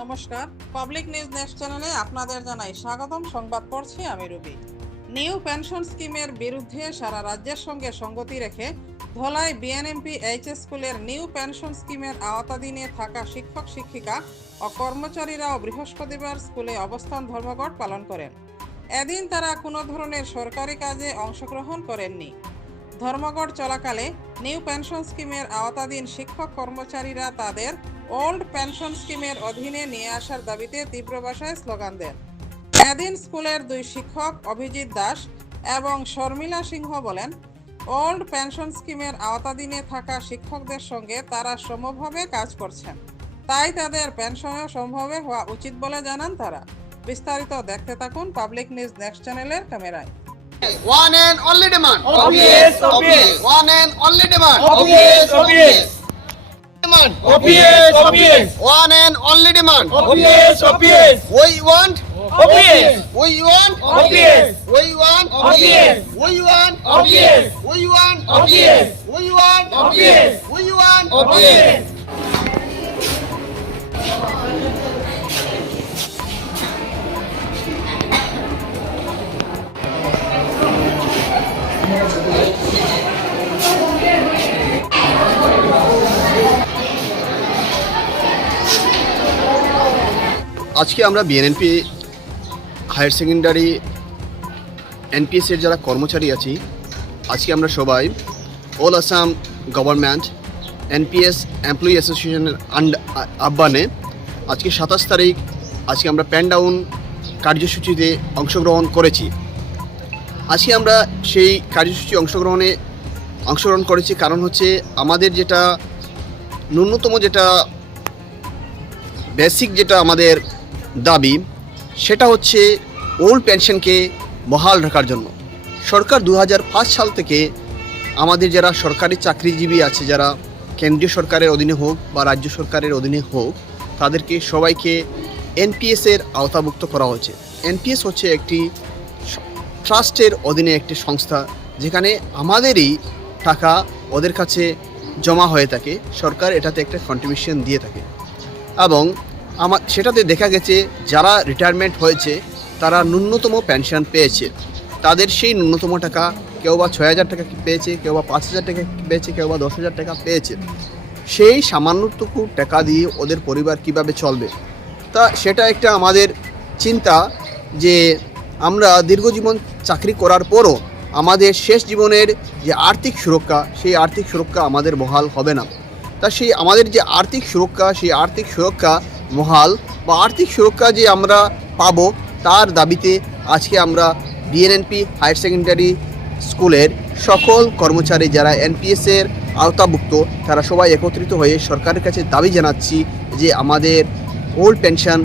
নমস্কার। Public news next চ্যানেলে আপনাদের জানাই স্বাগতম। সংবাদ পড়ছি আমি রুবি। নিউ পেনশন স্কিমের বিরুদ্ধে সারা রাজ্যের সঙ্গে সঙ্গতি রেখে ধলাই বিএনএমপি এইচ স্কুলের নিউ পেনশন স্কিমের আওতাধীনে থাকা শিক্ষক, শিক্ষিকা ও কর্মচারীরাও বৃহস্পতিবার স্কুলে অবস্থান ধর্মঘট পালন করেন। এদিন তারা কোনো ধরনের সরকারি কাজে অংশগ্রহণ করেননি। ধর্মঘট চলাকালে নিউ পেনশন স্কিমের আওতাধীন শিক্ষক কর্মচারীরা তাদের ওল্ড পেনশন স্কিমের অধীনে নিয়ে আসার দাবিতে তীব্র ভাষায় স্লোগান দেন। এদিন স্কুলের দুই শিক্ষক অভিজিৎ দাস এবং শর্মিলা সিংহ বলেন, ওল্ড পেনশন স্কিমের আওতাধীনে থাকা শিক্ষকদের সঙ্গে তারা সমভাবে কাজ করছেন। তাই তাদের পেনশনও সম্ভবে হওয়া উচিত বলে জানান তারা। বিস্তারিত দেখতে থাকুন পাবলিক নিউজ নেক্সট চ্যানেলের ক্যামেরায়। One and only demand. OPS, OPS. One and only demand. OPS, OPS. Demand. OPS, OPS. One and only demand. OPS, OPS. We want. OPS. We want. OPS. We want. OPS. We want. OPS. We want. OPS. We want. OPS. We want. OPS. আজকে আমরা বিএনএনপি higher secondary এনপিএসের যারা কর্মচারী আছি, আজকে আমরা সবাই all Assam government NPS employee অ্যাসোসিয়েশনের আহ্বানে আজকে সাতাশ তারিখ আজকে আমরা প্যান ডাউন কার্যসূচিতে অংশগ্রহণ করেছি। আজকে আমরা সেই কার্যসূচি অংশগ্রহণে অংশগ্রহণ করেছি। কারণ হচ্ছে আমাদের যেটা ন্যূনতম যেটা বেসিক যেটা আমাদের দাবি, সেটা হচ্ছে ওল্ড পেনশনকে বহাল রাখার জন্য। সরকার দু হাজার পাঁচ সাল থেকে আমাদের যারা সরকারি চাকরিজীবী আছে, যারা কেন্দ্রীয় সরকারের অধীনে হোক বা রাজ্য সরকারের অধীনে হোক, তাদেরকে সবাইকে এনপিএসের আওতাভুক্ত করা হয়েছে। এনপিএস হচ্ছে একটি ট্রাস্টের অধীনে একটি সংস্থা যেখানে আমাদেরই টাকা ওদের কাছে জমা হয়ে থাকে, সরকার এটাতে একটা কন্ট্রিবিউশন দিয়ে থাকে। এবং আমার সেটাতে দেখা গেছে যারা রিটায়ারমেন্ট হয়েছে, তারা ন্যূনতম পেনশন পেয়েছে। তাদের সেই ন্যূনতম টাকা কেউ বা ছয় হাজার টাকা পেয়েছে, কেউ বা পাঁচ হাজার টাকা পেয়েছে, কেউ বা দশ হাজার টাকা পেয়েছে। সেই সামান্যটুকু টাকা দিয়ে ওদের পরিবার কীভাবে চলবে? তা সেটা একটা আমাদের চিন্তা যে আমরা দীর্ঘজীবন চাকরি করার পরও আমাদের শেষ জীবনের যে আর্থিক সুরক্ষা, সেই আর্থিক সুরক্ষা আমাদের বহাল হবে না। তা সেই আমাদের যে আর্থিক সুরক্ষা, সেই আর্থিক সুরক্ষা মহাল বা আর্থিক সুরক্ষা যে আমরা পাবো, তার দাবিতে আজকে আমরা বিএনএনপি হায়ার সেকেন্ডারি স্কুলের সকল কর্মচারী যারা এনপিএসের আওতাভুক্ত, তারা সবাই একত্রিত হয়ে সরকারের কাছে দাবি জানাচ্ছি যে আমাদের ওল্ড পেনশন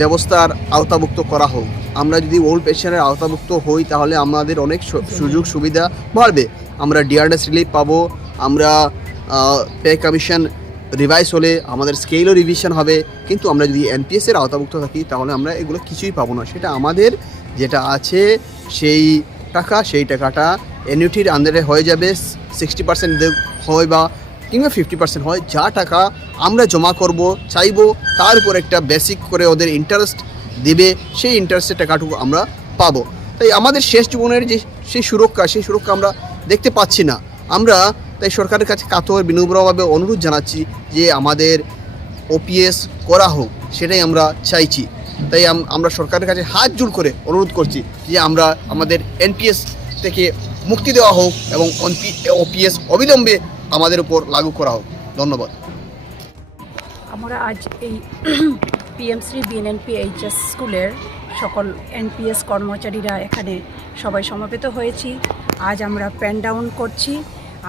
ব্যবস্থার আওতাভুক্ত করা হোক। আমরা যদি ওল্ড পেনশনের আওতাভুক্ত হই, তাহলে আমাদের অনেক সুযোগ সুবিধা বাড়বে। আমরা ডিআরএস রিলিফ পাবো, আমরা পে কমিশন রিভাইজ হলে আমাদের স্কেলও রিভিশন হবে। কিন্তু আমরা যদি এনপিএস এর আওতাভুক্ত থাকি, তাহলে আমরা এগুলো কিছুই পাবো না। সেটা আমাদের যেটা আছে, সেই টাকা, সেই টাকাটা এনইউটির আন্ডারে হয়ে যাবে। সিক্সটি পার্সেন্ট হয় বা কিংবা ফিফটি পার্সেন্ট হয়, যা টাকা আমরা জমা করব, চাইব, তার উপর একটা বেসিক করে ওদের ইন্টারেস্ট দিবে, সেই ইন্টারেস্টের টাকাটুকু আমরা পাবো। তাই আমাদের শেষ জীবনের যে, সেই সুরক্ষা সেই সুরক্ষা আমরা দেখতে পাচ্ছি না। আমরা তাই সরকারের কাছে কাতর, বিনম্রভাবে অনুরোধ জানাচ্ছি যে আমাদের ওপিএস করা হোক, সেটাই আমরা চাইছি। তাই আম- আমরা সরকারের কাছে হাত জোড় করে অনুরোধ করছি যে আমরা আমাদের এনপিএস থেকে মুক্তি দেওয়া হোক এবং ওপিএস অবিলম্বে আমাদের উপর লাগু করা হোক। ধন্যবাদ। আমরা আজ এই পিএমসি বিএনএনপি এইচএস স্কুলের সকল এনপিএস কর্মচারীরা এখানে সবাই সমবেত হয়েছি। আজ আমরা প্যান ডাউন করছি।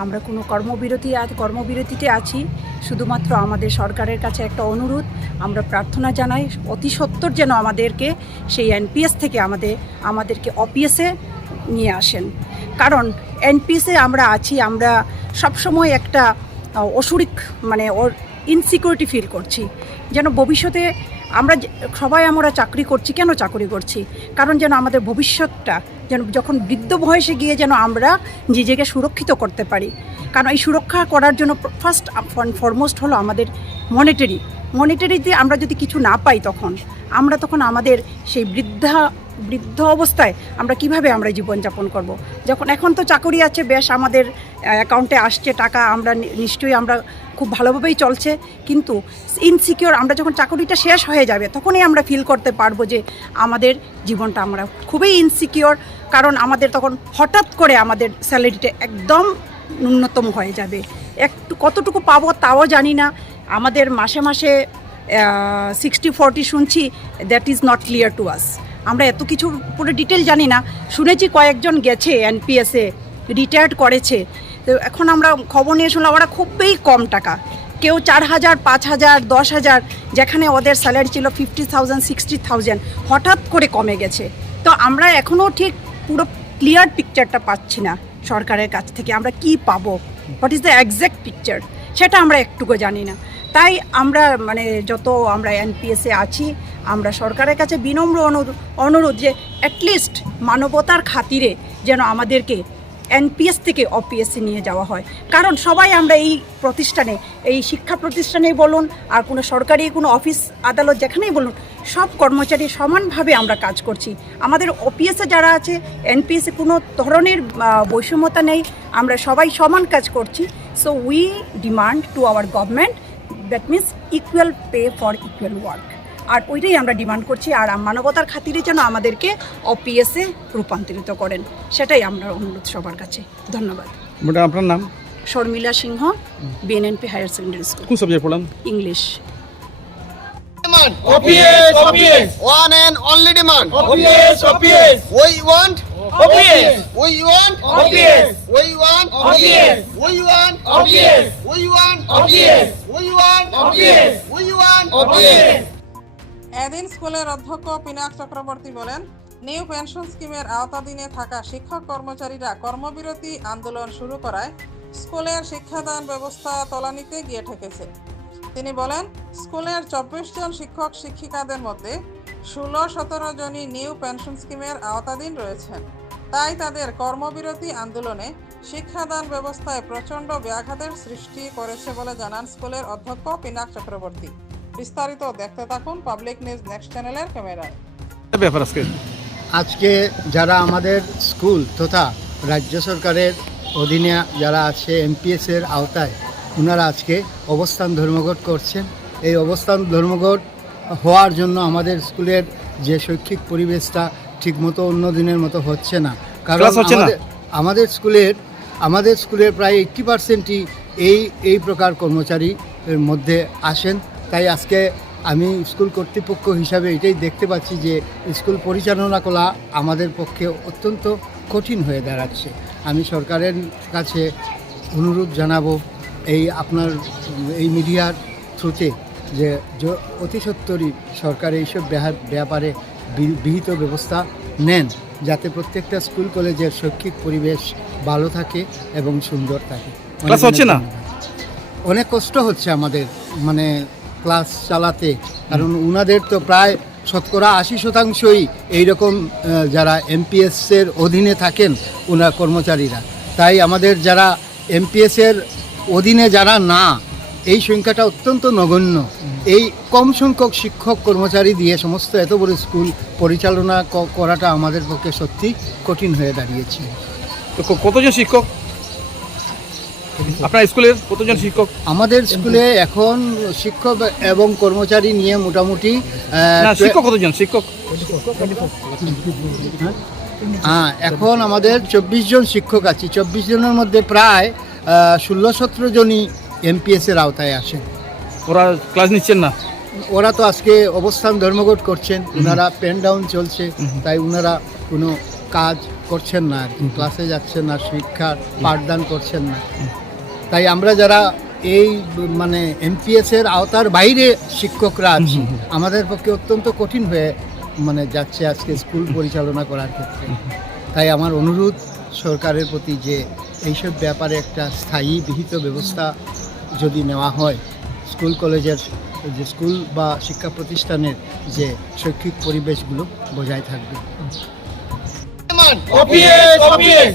আমরা কোনো কর্মবিরতি আজ, কর্মবিরতিতে আছি। শুধুমাত্র আমাদের সরকারের কাছে একটা অনুরোধ। আমরা প্রার্থনা জানাই, অতি সত্বর যেন আমাদেরকে সেই এনপিএস থেকে আমাদের, আমাদেরকে অপিএসে নিয়ে আসেন। কারণ এনপিএসে আমরা আছি, আমরা সবসময় একটা অসুরিক মানে ইনসিকিউরিটি ফিল করছি। যেন ভবিষ্যতে আমরা সবাই আমরা চাকরি করছি, কেন চাকরি করছি? কারণ যেন আমাদের ভবিষ্যৎটা যেন যখন বৃদ্ধ বয়সে গিয়ে যেন আমরা নিজেকে সুরক্ষিত করতে পারি। কারণ এই সুরক্ষা করার জন্য ফার্স্ট ফরমোস্ট হলো আমাদের মনিটারি মনিটারিতে আমরা যদি কিছু না পাই তখন, আমরা তখন আমাদের সেই বৃদ্ধা বৃদ্ধ অবস্থায় আমরা কীভাবে আমরা জীবনযাপন করব। যখন এখন তো চাকরি আছে, বেশ আমাদের অ্যাকাউন্টে আসছে, টাকা আমরা নিশ্চয়ই আমরা খুব ভালোভাবেই চলছে। কিন্তু ইনসিকিওর আমরা যখন চাকরিটা শেষ হয়ে যাবে, তখনই আমরা ফিল করতে পারব যে আমাদের জীবনটা আমরা খুবই ইনসিকিওর কারণ আমাদের তখন হঠাৎ করে আমাদের স্যালারিটা একদম ন্যূনতম হয়ে যাবে। একটু কতটুকু পাবো তাও জানি না। আমাদের মাসে মাসে সিক্সটি ফর্টি শুনছি that is not clear to us আমরা এত কিছু পুরো ডিটেল জানি না। শুনেছি কয়েকজন গেছে এনপিএসে রিটায়ার্ড করেছে। তো এখন আমরা খবর নিয়ে শুনলাম, ওরা খুবই কম টাকা। কেউ চার হাজার, পাঁচ হাজার, দশ হাজার, যেখানে ওদের স্যালারি ছিল ফিফটি থাউজেন্ড সিক্সটি থাউজেন্ড হঠাৎ করে কমে গেছে। তো আমরা এখনও ঠিক পুরো ক্লিয়ার পিকচারটা পাচ্ছি না সরকারের কাছ থেকে। আমরা কি পাবো? What is the exact picture সেটা আমরা একটুকু জানি না। তাই আমরা মানে যত আমরা এনপিএসে আছি, আমরা সরকারের কাছে বিনম্র অনুরোধ যে অ্যাটলিস্ট মানবতার খাতিরে যেন আমাদেরকে এনপিএস থেকে অপিএসসি নিয়ে যাওয়া হয়। কারণ সবাই আমরা এই প্রতিষ্ঠানে, এই শিক্ষা প্রতিষ্ঠানেই বলুন, আর কোনো সরকারি, কোনো অফিস আদালত যেখানেই বলুন, সব কর্মচারী সমানভাবে আমরা কাজ করছি। আমাদের অপিএসে যারা আছে এনপিএসে কোনো ধরনের বৈষম্যতা নেই। আমরা সবাই সমান কাজ করছি। So we demand to our government that means equal pay for equal work আর ওইটাই আমরা ডিমান্ড করছি আর মানবতার খাতিরে যেন আমাদেরকে অপিএসে রূপান্তরিত করেন। সেটাই আমরা অনুরোধ সবার কাছে। ধন্যবাদ। ম্যাডাম আপনার নাম? Sharmila Singha BNNP higher secondary school কোন সাবজেক্ট পড়ান? English Demand. OPS, OPS, One and only demand. OPS, OPS, We want, OPS, we want, OPS, we want, OPS, we want, OPS, we want, OPS, we want, OPS, we want, OPS. এদিন স্কুলের অধ্যক্ষ পিনাক চক্রবর্তী বলেন new pension স্কিমের আওতাধীনে থাকা শিক্ষক কর্মচারীরা কর্মবিরতি আন্দোলন শুরু করায় স্কুলের শিক্ষাদান ব্যবস্থা তলানিতে গিয়ে ঠেকেছে। তিনি বলেন স্কুলের চব্বিশ জন শিক্ষক শিক্ষিকাদের মধ্যে ষোলো সতেরো জনই নিউ পেনশন স্কিমের আওতাধীন রয়েছেন। তাই তাদের কর্মবিরতি আন্দোলনে শিক্ষাদান ব্যবস্থায় প্রচণ্ড ব্যাঘাতের সৃষ্টি করেছে বলে জানান স্কুলের অধ্যক্ষ পিনাক চক্রবর্তী। বিস্তারিত দেখতে থাকুন পাবলিক নিউজ নেক্সট চ্যানেলের ক্যামেরায়। ব্যাপার আজকে? আজকে যারা আমাদের স্কুল তথা রাজ্য সরকারের অধীনে যারা আছে এমপিএসের আওতায় ওনারা আজকে অবস্থান ধর্মঘট করছেন। এই অবস্থান ধর্মঘট হওয়ার জন্য আমাদের স্কুলের যে শৈক্ষিক পরিবেশটা ঠিকমতো অন্য দিনের মতো হচ্ছে না। কারণ হচ্ছে না? আমাদের আমাদের স্কুলের আমাদের স্কুলের প্রায় এইট্টি পার্সেন্টই এই এই প্রকার কর্মচারী এর মধ্যে আসেন। তাই আজকে আমি স্কুল কর্তৃপক্ষ হিসাবে এটাই দেখতে পাচ্ছি যে স্কুল পরিচালনা করা আমাদের পক্ষে অত্যন্ত কঠিন হয়ে দাঁড়াচ্ছে। আমি সরকারের কাছে অনুরোধ জানাব এই আপনার এই মিডিয়ার থ্রুতে যে অতি সত্তরই সরকার এইসব ব্যাপারে বিহিত ব্যবস্থা নেন যাতে প্রত্যেকটা স্কুল কলেজের শৈক্ষিক পরিবেশ ভালো থাকে এবং সুন্দর থাকে। অনেক হচ্ছে না? অনেক কষ্ট হচ্ছে আমাদের মানে ক্লাস চালাতে। কারণ উনাদের তো প্রায় শতকরা আশি শতাংশই এইরকম যারা এমপিএসের অধীনে থাকেন ওনার কর্মচারীরা। তাই আমাদের যারা এমপিএসের অধীনে যারা না এই সংখ্যাটা অত্যন্ত নগণ্য। এই কম সংখ্যক শিক্ষক কর্মচারী দিয়ে সমস্ত এত বড় স্কুল পরিচালনা করাটা আমাদের পক্ষে সত্যি কঠিন হয়ে দাঁড়িয়েছে। তো কতজন শিক্ষক? আপনার স্কুলের কতজন শিক্ষক? আমাদের স্কুলে এখন শিক্ষক এবং কর্মচারী নিয়ে মোটামুটি শিক্ষক কতজন? শিক্ষক? হ্যাঁ এখন আমাদের চব্বিশ জন শিক্ষক আছে। চব্বিশ জনের মধ্যে প্রায় ষোলো সতেরো জনই এমপিএসের আওতায় আসেন। ওরা ক্লাস নিচ্ছেন না? ওরা তো আজকে অবস্থান ধর্মঘট করছেন ওনারা পেন ডাউন চলছে তাই ওনারা কোনো কাজ করছেন না আর ক্লাসে যাচ্ছেন না শিক্ষার পাঠদান করছেন না। তাই আমরা যারা এই মানে এমপিএস এর আওতার বাইরে শিক্ষকরা আছি আমাদের পক্ষে অত্যন্ত কঠিন হয়ে মানে যাচ্ছে আজকে স্কুল পরিচালনা করার ক্ষেত্রে। তাই আমার অনুরোধ সরকারের প্রতি যে এইসব ব্যাপারে একটা স্থায়ী বিহিত ব্যবস্থা যদি নেওয়া হয় স্কুল কলেজের যে স্কুল বা শিক্ষা প্রতিষ্ঠানের যে শৈক্ষিক পরিবেশগুলো বজায় থাকবে। OPS!